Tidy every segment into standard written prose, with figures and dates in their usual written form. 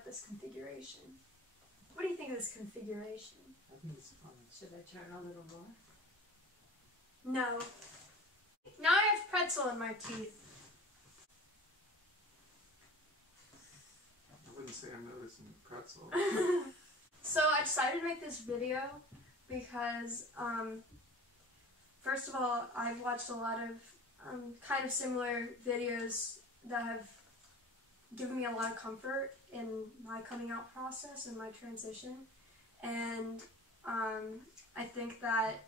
like this configuration. What do you think of this configuration? I think it's fun. Should I turn a little more? No. Now I have pretzel in my teeth. I wouldn't say I'm noticing pretzel. So I decided to make this video because, first of all, I've watched a lot of kind of similar videos that have given me a lot of comfort in my coming out process and my transition, and I think that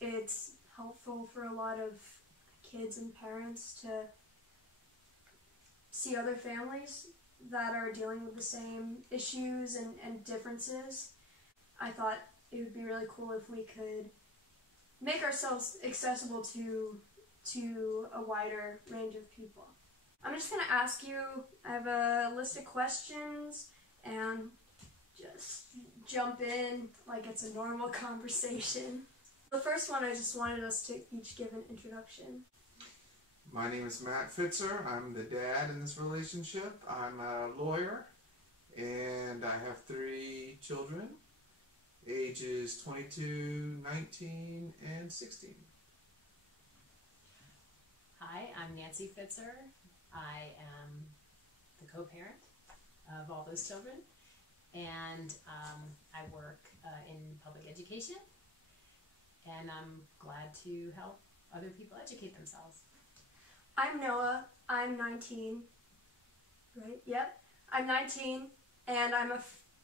it's helpful for a lot of kids and parents to see other families that are dealing with the same issues and differences. I thought it would be really cool if we could make ourselves accessible to a wider range of people. I'm just going to ask you, I have a list of questions, and just jump in like it's a normal conversation. The first one, I just wanted us to each give an introduction. My name is Matt Fitzer. I'm the dad in this relationship. I'm a lawyer, and I have 3 children, ages 22, 19, and 16. Hi, I'm Nancy Fitzer. I am the co-parent of all those children, and I work in public education, and I'm glad to help other people educate themselves. I'm Noah. I'm 19. Right? Yep. I'm 19, and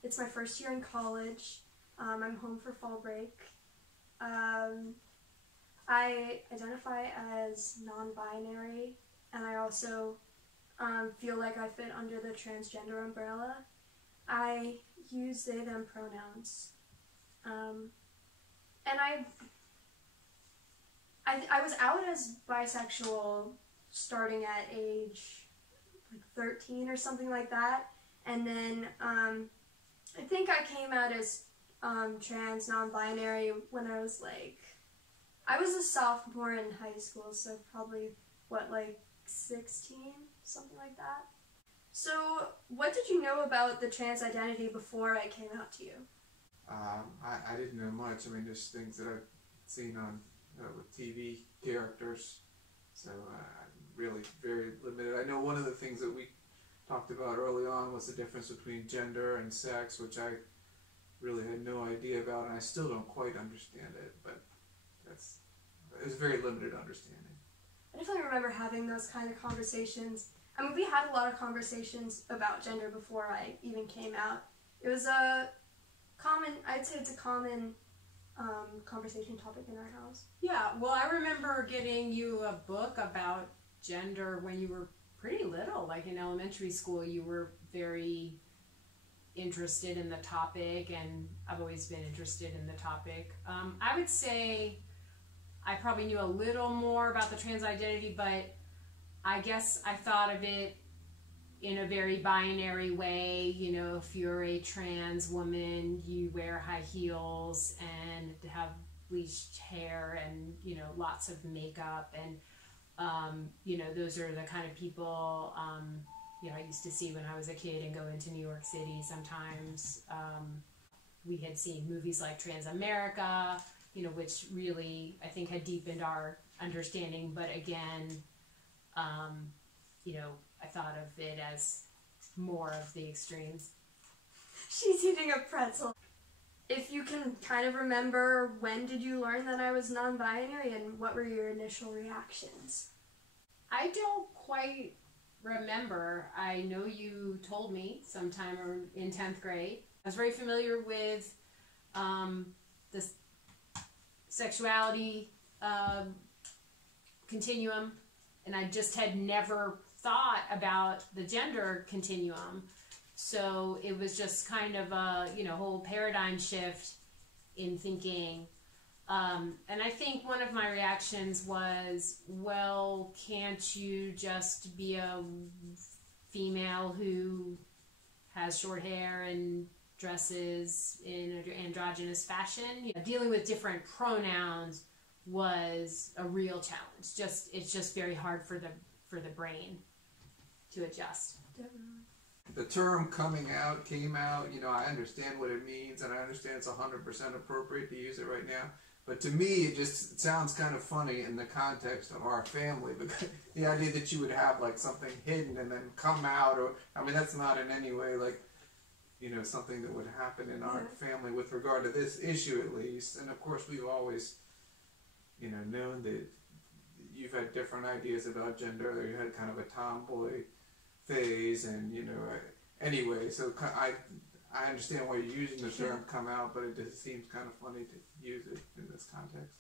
it's my first year in college. I'm home for fall break. I identify as non-binary, and I also feel like I fit under the transgender umbrella. I use they, them pronouns. And I was out as bisexual starting at age like 13 or something like that, and then I think I came out as trans non-binary when I was a sophomore in high school, so probably like 16, something like that. So what did you know about the trans identity before I came out to you? I didn't know much. I mean, just things that I've seen on with TV characters, so really very limited. I know one of the things that we talked about early on was the difference between gender and sex, which I really had no idea about, and I still don't quite understand it, but it was very limited understanding. I definitely remember having those kind of conversations. I mean, we had a lot of conversations about gender before I even came out. It was I'd say it's a common conversation topic in our house. Yeah, well, I remember getting you a book about gender when you were pretty little, like in elementary school. You were very interested in the topic, and I've always been interested in the topic. I would say I probably knew a little more about the trans identity, but I guess I thought of it in a very binary way. You know, if you're a trans woman, you wear high heels and have bleached hair and, you know, lots of makeup, and you know, those are the kind of people you know, I used to see when I was a kid and go into New York City sometimes. We had seen movies like Trans America, you know, which really, I think, had deepened our understanding. But again, you know, I thought of it as more of the extremes. She's eating a pretzel. If you can kind of remember, when did you learn that I was non-binary, and what were your initial reactions? I don't quite remember. I know you told me sometime in 10th grade. I was very familiar with the sexuality continuum, and I just had never thought about the gender continuum. So it was just kind of a, you know, whole paradigm shift in thinking. And I think one of my reactions was, well, can't you just be a female who has short hair and dresses in an androgynous fashion? You know, dealing with different pronouns was a real challenge. It's just very hard for the brain to adjust. Definitely. The term came out, I understand what it means, and I understand it's 100% appropriate to use it right now. But to me, it sounds kind of funny in the context of our family, because the idea that you would have like something hidden and then come out, that's not in any way like, something that would happen in our family with regard to this issue at least. And of course, we've always, known that you've had different ideas about gender, or you had kind of a tomboy phase, and anyway, so I understand why you're using the term "come out," but it just seems kind of funny to use it in this context.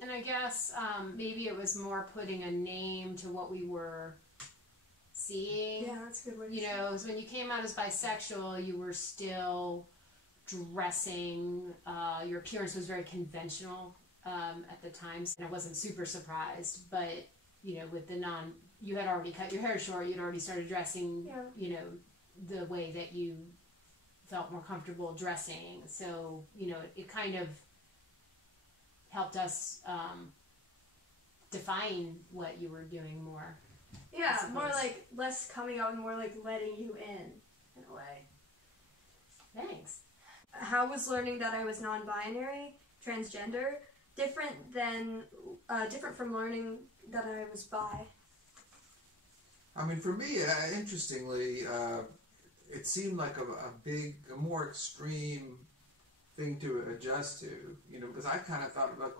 And I guess maybe it was more putting a name to what we were seeing. Yeah, that's a good way to say it. Because when you came out as bisexual, you were still dressing. Your appearance was very conventional at the time, and I wasn't super surprised. But with you had already cut your hair short. You'd already started dressing. Yeah. The way that you felt more comfortable dressing. So it kind of helped us define what you were doing more. Yeah, more like less coming out and more like letting you in a way. Thanks. How was learning that I was non-binary, transgender, different from learning that I was bi? For me, interestingly, it seemed like a more extreme thing to adjust to, because I kind of thought about,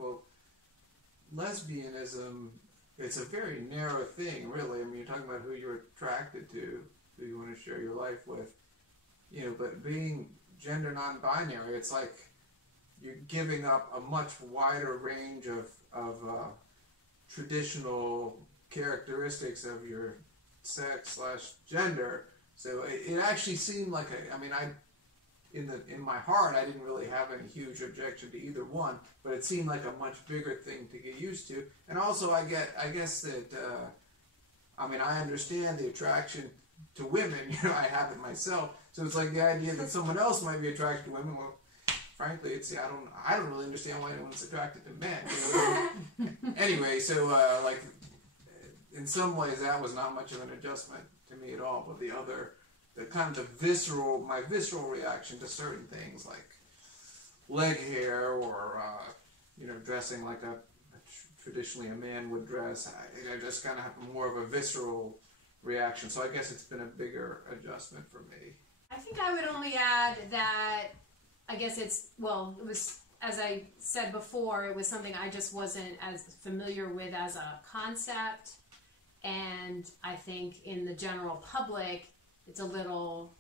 lesbianism, it's a very narrow thing, really. You're talking about who you're attracted to, who you want to share your life with, but being gender non-binary, it's like you're giving up a much wider range of traditional characteristics of your sex/gender. So it actually seemed like in my heart, I didn't really have any huge objection to either one, but it seemed like a much bigger thing to get used to. And also, I guess that I understand the attraction to women. I have it myself. So it's like the idea that someone else might be attracted to women. Well, frankly, I don't really understand why anyone's attracted to men. Anyway, so in some ways that was not much of an adjustment to me at all. But my visceral reaction to certain things like leg hair or dressing like traditionally a man would dress, I just kind of have more of a visceral reaction. So I guess it's been a bigger adjustment for me. I think I would only add that I guess it was, as I said before, it was something I just wasn't as familiar with as a concept. And I think in the general public, it's a little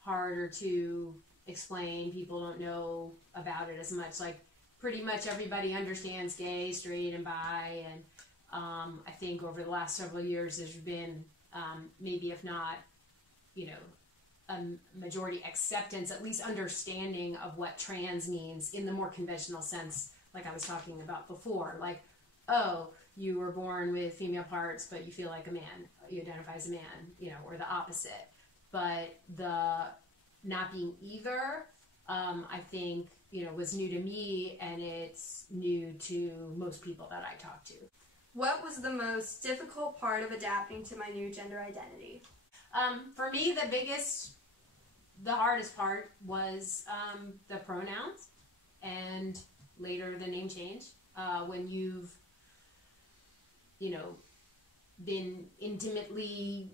harder to explain. People don't know about it as much. Like, pretty much everybody understands gay, straight, and bi. And I think over the last several years, there's been maybe, if not, a majority acceptance, at least understanding of what trans means in the more conventional sense, like I was talking about before. Like, oh, you were born with female parts, but you feel like a man, you identify as a man, or the opposite. But the not being either, I think, was new to me, and it's new to most people that I talk to. What was the most difficult part of adapting to my new gender identity? For me, the hardest part was the pronouns, and later the name change. When you've, been intimately,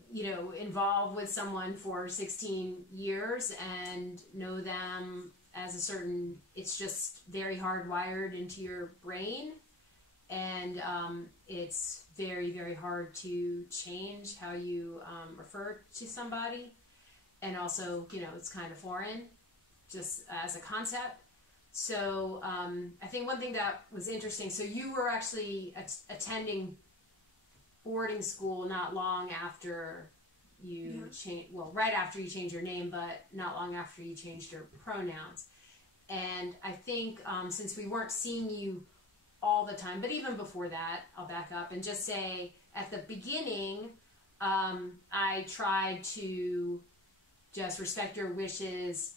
involved with someone for 16 years and know them as a certain, it's just very hardwired into your brain. And it's very, very hard to change how you refer to somebody. And also, it's kind of foreign, just as a concept. So I think one thing that was interesting, so you were actually attending boarding school not long after you changed, right after you changed your name, but not long after you changed your pronouns. And I think since we weren't seeing you all the time, but even before that, I'll back up and just say at the beginning, I tried to just respect your wishes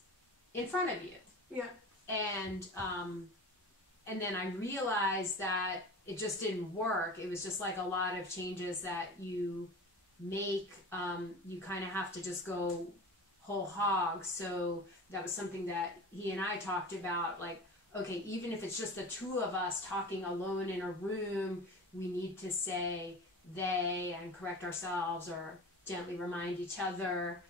in front of you. Yeah. And then I realized that it just didn't work. It was just like a lot of changes that you make, you kind of have to just go whole hog. So that was something that he and I talked about, like, okay, even if it's just the two of us talking alone in a room, we need to say they and correct ourselves or gently remind each other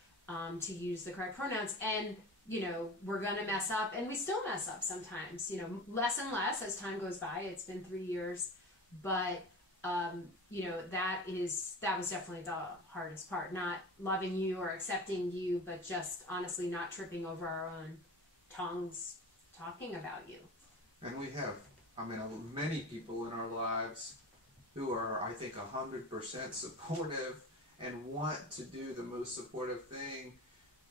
to use the correct pronouns. And, you know, we're going to mess up, and we still mess up sometimes, you know, less and less as time goes by. It's been 3 years, but, you know, that was definitely the hardest part, not loving you or accepting you, but just honestly not tripping over our own tongues talking about you. And we have, I mean, many people in our lives who are, I think, 100% supportive and want to do the most supportive thing,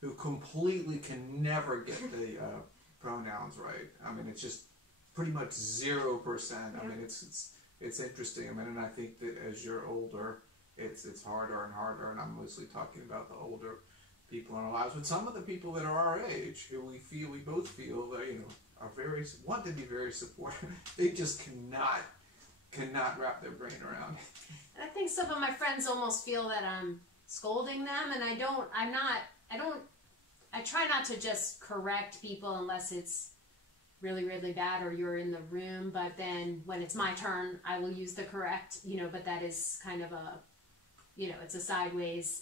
who completely can never get the pronouns right. I mean, it's just pretty much 0%. I mean, it's interesting. I mean, and I think that as you're older, it's harder and harder. And I'm mostly talking about the older people in our lives. But some of the people that are our age, who we both feel that, you know, want to be very supportive, they just cannot wrap their brain around. And I think some of my friends almost feel that I'm scolding them, and I try not to just correct people unless it's really, really bad or you're in the room, but then when it's my turn, I will use the correct, you know, but that is kind of a, you know, it's a sideways,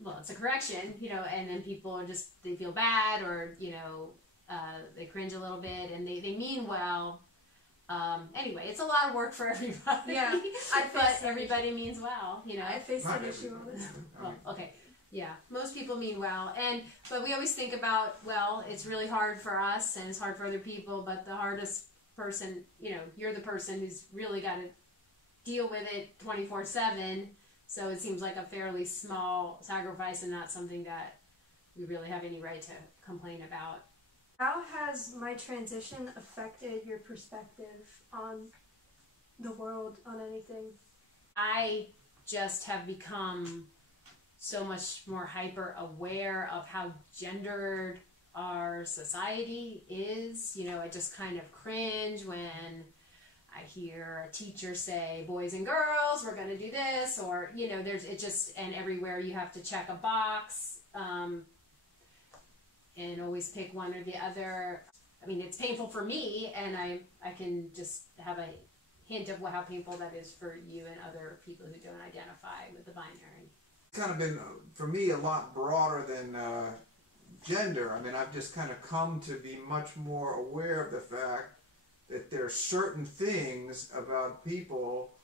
well, it's a correction, you know, and then people they feel bad, or, you know, they cringe a little bit, and they mean well. Anyway, it's a lot of work for everybody. Yeah, but everybody means well, you know. I face that issue all the time. Well, okay. Yeah, most people mean well, but we always think about, well, it's really hard for us and it's hard for other people, but the hardest person, you know, you're the person who's really got to deal with it 24/7, so it seems like a fairly small sacrifice and not something that we really have any right to complain about. How has my transition affected your perspective on the world, on anything? I just have become so much more hyper aware of how gendered our society is. You know, I just kind of cringe when I hear a teacher say, boys and girls, we're going to do this, or, you know, and everywhere you have to check a box, and always pick one or the other. I mean, it's painful for me, and I can just have a hint of how painful that is for you and other people who don't identify with the binary. It's kind of been, for me, a lot broader than gender. I mean, I've just kind of come to be much more aware of the fact that there are certain things about people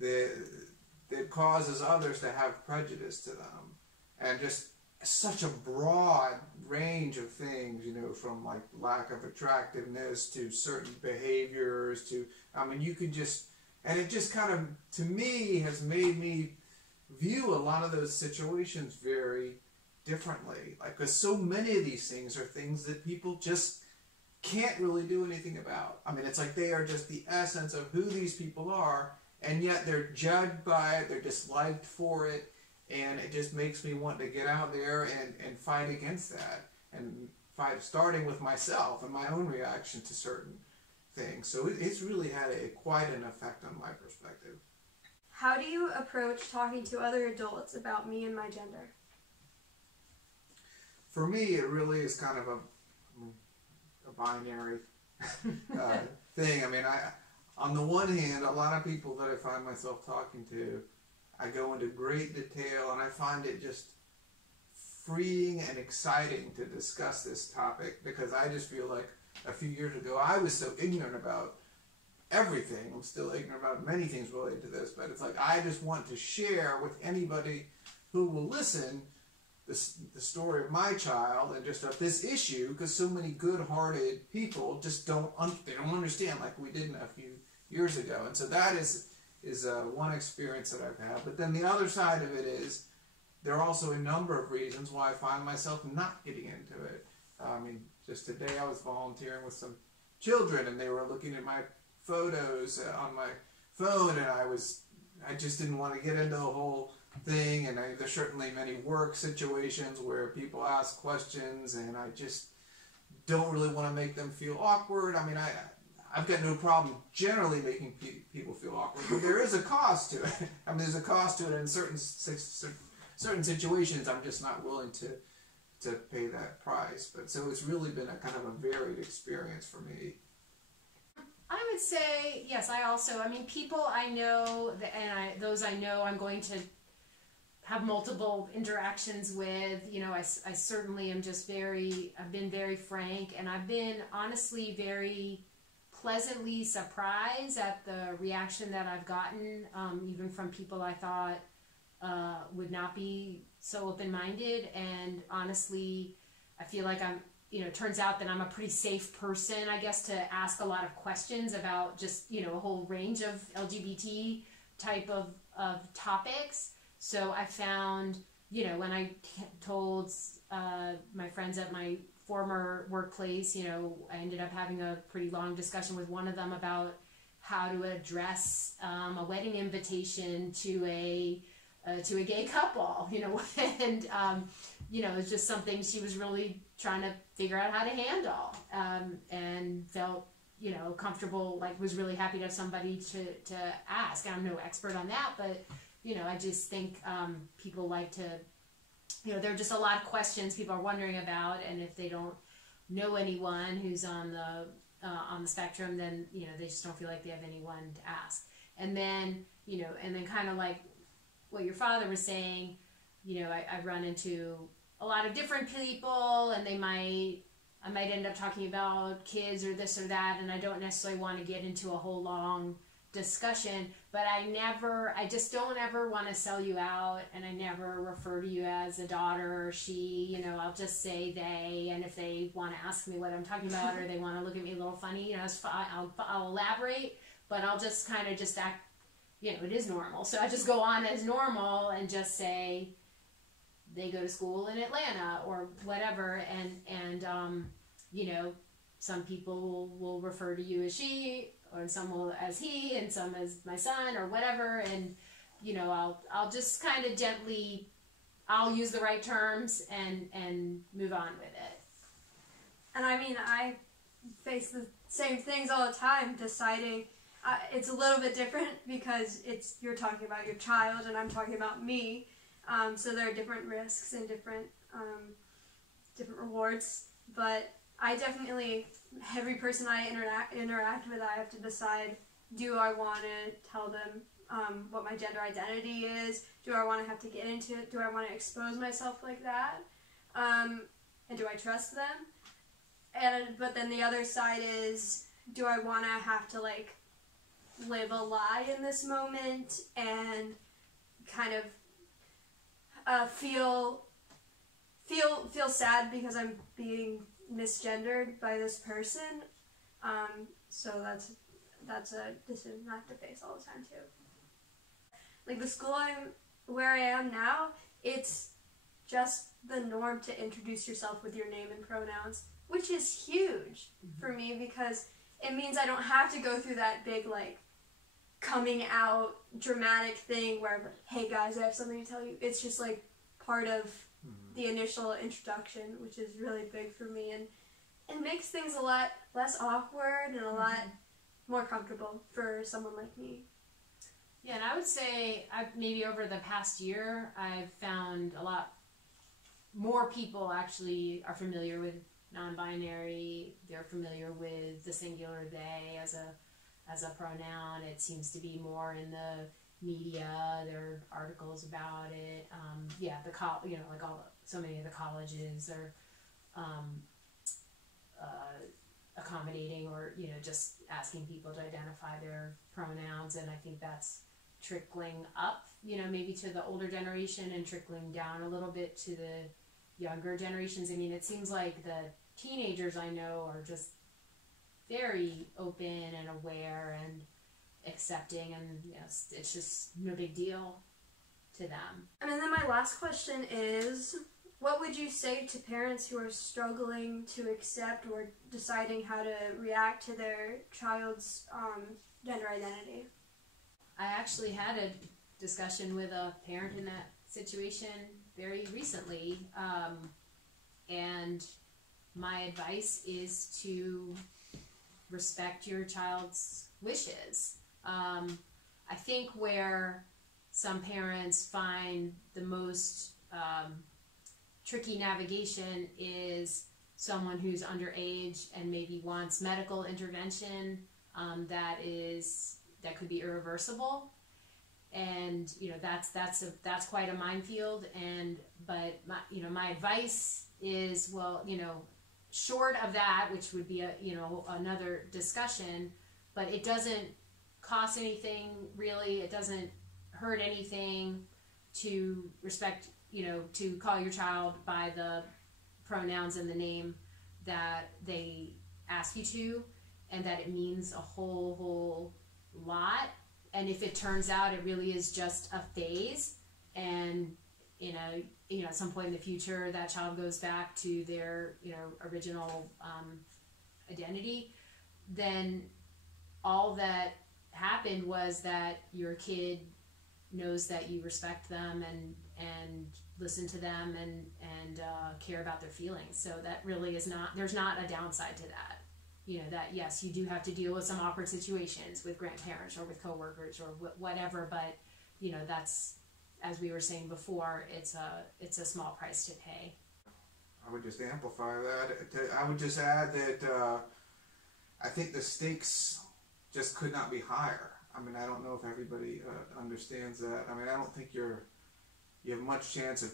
that causes others to have prejudice to them. And just such a broad range of things, you know, from like lack of attractiveness to certain behaviors to, I mean, you could just, and it just kind of, to me, has made me view a lot of those situations very differently. Like, because so many of these things are things that people just can't really do anything about. I mean, it's like they are just the essence of who these people are, and yet they're judged by it, they're disliked for it, and it just makes me want to get out there and fight against that, and fight, starting with myself and my own reaction to certain things. So it's really had quite an effect on my perspective. How do you approach talking to other adults about me and my gender? For me, it really is kind of a binary thing. I mean, on the one hand, a lot of people that I find myself talking to, I go into great detail, and I find it just freeing and exciting to discuss this topic, because I just feel like a few years ago I was so ignorant about everything. I'm still ignorant about many things related to this, but it's like I just want to share with anybody who will listen the story of my child and just of this issue, because so many good-hearted people just don't understand like we didn't a few years ago. And so that is one experience that I've had. But then the other side of it is there are also a number of reasons why I find myself not getting into it. I mean, just today I was volunteering with some children, and they were looking at my photos on my phone, and I just didn't want to get into the whole thing. And there's certainly many work situations where people ask questions, and I just don't really want to make them feel awkward. I mean, I've got no problem generally making people feel awkward, but there is a cost to it. I mean, there's a cost to it in certain situations. I'm just not willing to pay that price. But so it's really been a kind of a varied experience for me. I would say yes. I mean, people I know, and those I know, I'm going to have multiple interactions with. You know, I certainly am just I've been very frank, and I've been honestly very pleasantly surprised at the reaction that I've gotten, even from people I thought would not be so open-minded. And honestly, I feel like it turns out that I'm a pretty safe person, I guess, to ask a lot of questions about just, a whole range of LGBT type of topics. So I found, when I told my friends at my former workplace, I ended up having a pretty long discussion with one of them about how to address a wedding invitation to a gay couple, and it's just something she was really trying to figure out how to handle, and felt comfortable, like was really happy to have somebody to ask. I'm no expert on that, but I just think people like to, there are just a lot of questions people are wondering about, and if they don't know anyone who's on the spectrum, then they just don't feel like they have anyone to ask. And then kind of like what your father was saying, I run into a lot of different people, and I might end up talking about kids or this or that, and I don't necessarily want to get into a whole long discussion, but I just don't ever want to sell you out, and I never refer to you as a daughter or she. I'll just say they, and if they want to ask me what I'm talking about or they want to look at me a little funny, I'll elaborate, but I'll just kind of just act, it is normal. So I just go on as normal and just say they go to school in Atlanta or whatever, and some people will refer to you as she, or some will as he, and some as my son or whatever, and I'll just kind of gently, I'll use the right terms and move on with it. And I mean, I face the same things all the time, deciding it's a little bit different because you're talking about your child and I'm talking about me, so there are different risks and different rewards, but I definitely, every person I interact with, I have to decide, do I want to tell them what my gender identity is? Do I want to have to get into it? Do I want to expose myself like that? And do I trust them? But then the other side is, do I want to have to live a lie in this moment and kind of feel sad because I'm being misgendered by this person, so that's a decision I have to face all the time too. Like the school where I am now, it's just the norm to introduce yourself with your name and pronouns, which is huge for me because it means I don't have to go through that big coming out dramatic thing where, hey guys, I have something to tell you. It's just part of the initial introduction, which is really big for me, and it makes things a lot less awkward and a lot more comfortable for someone like me. Yeah, and I would say maybe over the past year, I've found a lot more people actually are familiar with non-binary. They're familiar with the singular they as a pronoun. It seems to be more in the media. There are articles about it. So many of the colleges are accommodating or just asking people to identify their pronouns, and I think that's trickling up, maybe to the older generation and trickling down a little bit to the younger generations. I mean, it seems like the teenagers I know are just very open and aware and accepting, and it's just no big deal to them. And then my last question is, what would you say to parents who are struggling to accept or deciding how to react to their child's gender identity? I actually had a discussion with a parent in that situation very recently, and my advice is to respect your child's wishes. I think where some parents find the most tricky navigation is someone who's underage and maybe wants medical intervention that could be irreversible, and that's quite a minefield. But my advice is, well, short of that, which would be another discussion, but it doesn't cost anything really. It doesn't hurt anything to respect, to call your child by the pronouns and the name that they ask you to, and that it means a whole lot. And if it turns out it really is just a phase, and at some point in the future that child goes back to their original identity, then all that happened was that your kid knows that you respect them and listen to them and care about their feelings. So that really is there's not a downside to that. That yes, you do have to deal with some awkward situations with grandparents or with coworkers or whatever, but that's, as we were saying before, it's a small price to pay. I would just amplify that. I would just add that I think the stakes just could not be higher. I mean, I don't know if everybody understands that. I mean, I don't think you have much chance of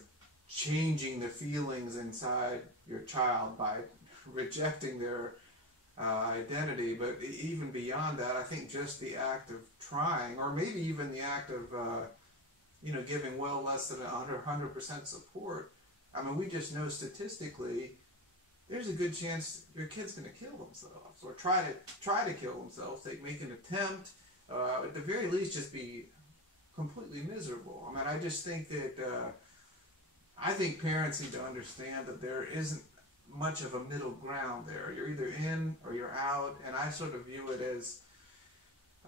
changing the feelings inside your child by rejecting their identity. But even beyond that, I think just the act of trying, or maybe even the act of giving well less than 100% support. I mean, we just know statistically there's a good chance your kid's going to kill themselves or try to kill themselves. They make an attempt. At the very least, just be completely miserable. I mean, I just think that I think parents need to understand that there isn't much of a middle ground there. You're either in or you're out, and I sort of view it as,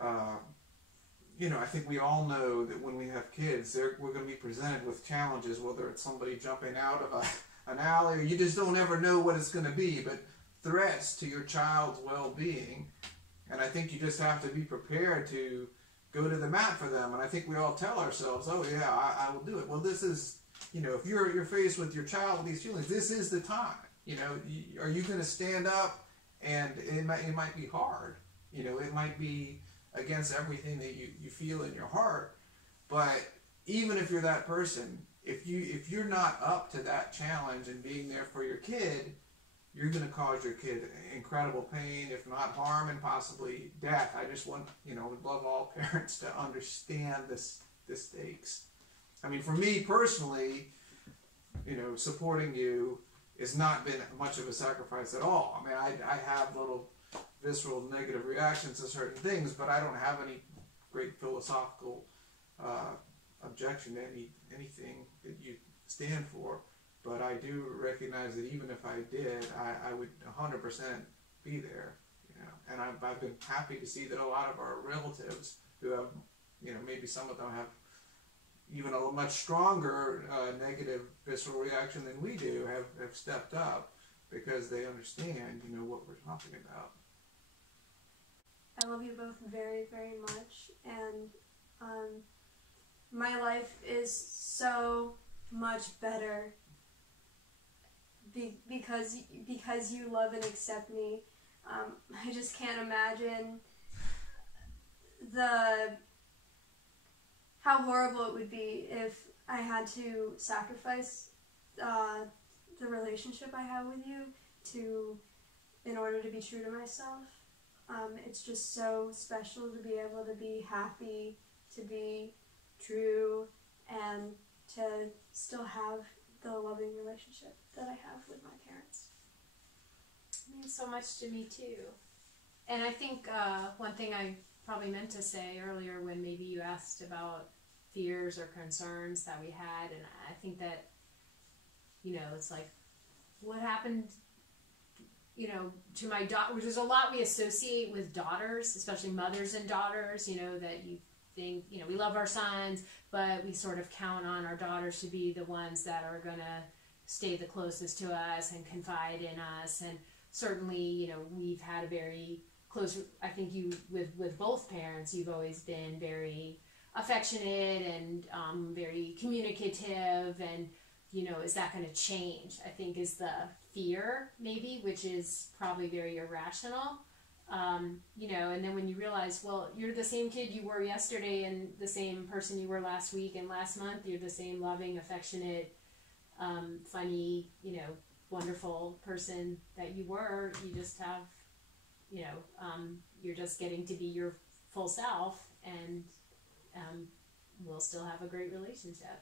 I think we all know that when we have kids, we're going to be presented with challenges, whether it's somebody jumping out of an alley, or you just don't ever know what it's going to be, but threats to your child's well-being. And I think you just have to be prepared to go to the mat for them. And I think we all tell ourselves, oh yeah, I will do it. Well, this is, if you're faced with your child with these feelings, this is the time. Are you going to stand up? And it might be hard. It might be against everything that you feel in your heart. But even if you're that person, if you're not up to that challenge and being there for your kid, you're going to cause your kid incredible pain, if not harm, and possibly death. I just would love all parents to understand the stakes. I mean, for me personally, supporting you has not been much of a sacrifice at all. I mean, I have little visceral negative reactions to certain things, but I don't have any great philosophical objection to anything that you stand for. But I do recognize that even if I did, I would 100% be there. And I've been happy to see that a lot of our relatives who have, maybe some of them have even a much stronger negative visceral reaction than we do, have stepped up because they understand, what we're talking about. I love you both very, very much, and my life is so much better because you love and accept me. I just can't imagine how horrible it would be if I had to sacrifice the relationship I have with you in order to be true to myself. It's just so special to be able to be happy, to be true, and to still have the loving relationship that I have with my parents. It means so much to me too. And I think one thing I probably meant to say earlier when maybe you asked about fears or concerns that we had, and I think that, it's like, what happened, to my daughter, which is a lot we associate with daughters, especially mothers and daughters, that you think, we love our sons, but we sort of count on our daughters to be the ones that are going to stay the closest to us and confide in us. And certainly, we've had a very close. I think you with both parents, you've always been very affectionate and very communicative, and is that going to change? I think is the fear maybe, which is probably very irrational. And then when you realize, well, you're the same kid you were yesterday and the same person you were last week and last month, you're the same loving, affectionate, funny, wonderful person that you were. You just have, you're just getting to be your full self, and we'll still have a great relationship.